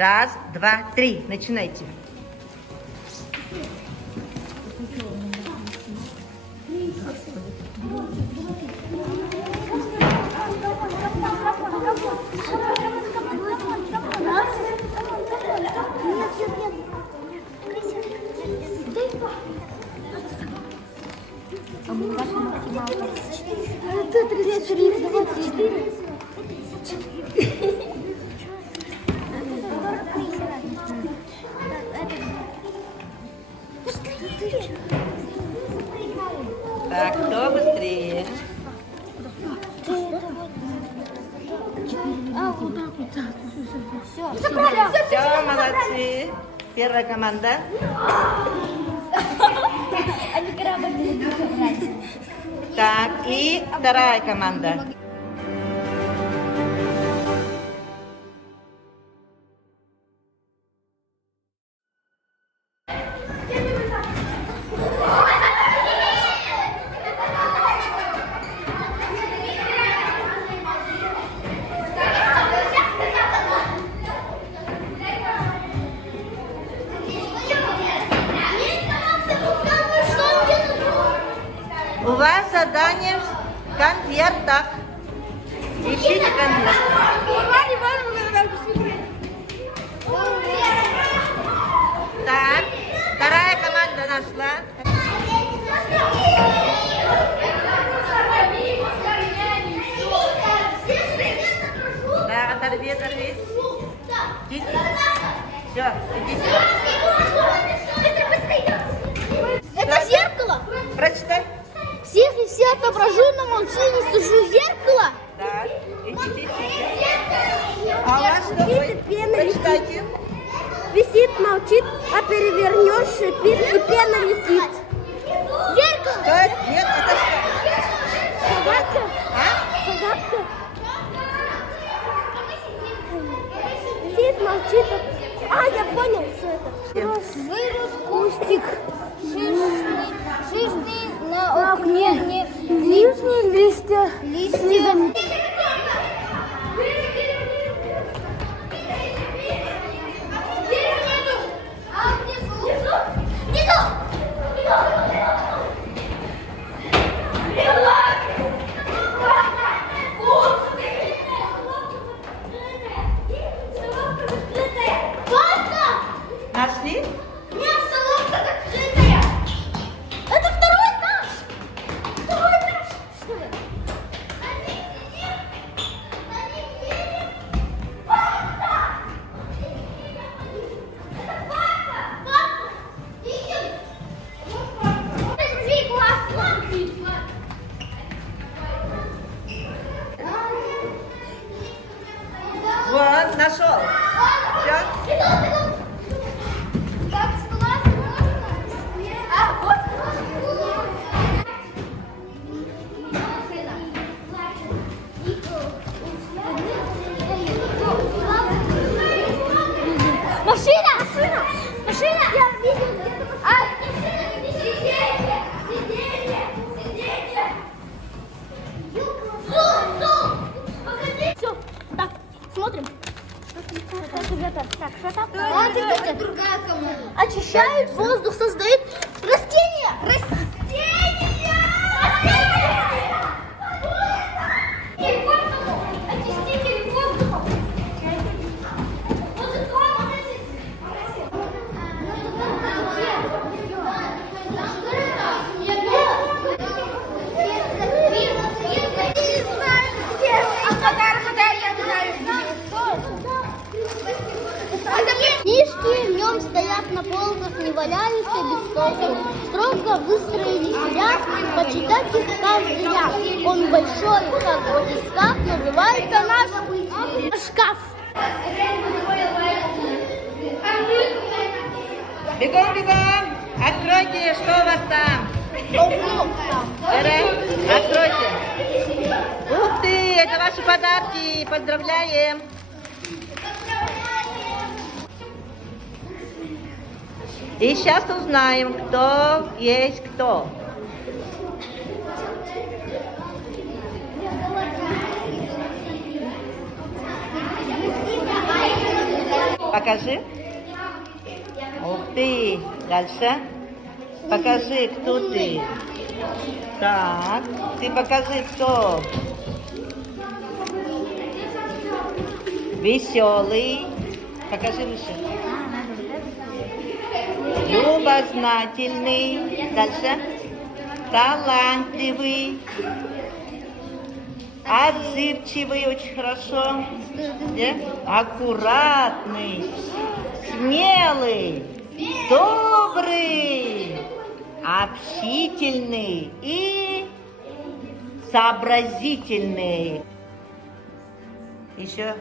Раз, два, три. Начинайте. Так, кто быстрее? Все, молодцы. Первая команда. Так, и вторая команда. У вас задание в конвертах. Ищите конверт. Так, вторая команда нашла. Да, оторви. Идите. Все, идите. Это зеркало? Прочитай. Все отображено, молчи, не сужу зеркало. Так, идите. А у вас что будет? Прочитайте. Висит, молчит, а перевернешь, шипит и пена летит. Зеркало! Нет, это что? Загадка. А? Загадка. Висит, молчит. А, я понял, что это. Вырос кустик. Шишки на окне. Лишние листья. Нашли? Нет, соломка закрытая. Это второй этаж. Второй этаж. Что вы? Вот, нашел. Все? Так, склад можно? А, вот. Машина! Я видел где-то. Все, так, смотрим. Так, что там? Это другая команда. Очищают воздух, создают растения. Очиститель воздуха. Книжки в нем стоят на полках, не валяются без толку. Строго выстроились в ряд, почитать их каждый ряд. Он большой, как батискаф, называется наш шкаф. Бегом! Откройте, что у вас там? Откройте. Ух ты, это ваши подарки. Поздравляем. И сейчас узнаем, кто есть кто. Покажи. Ух ты. Дальше. Покажи, кто ты. Так, ты покажи, кто. Веселый. Покажи выше. Любознательный. Дальше. Талантливый. Отзывчивый, очень хорошо. Аккуратный. Смелый. Добрый. Общительный и сообразительный. Еще.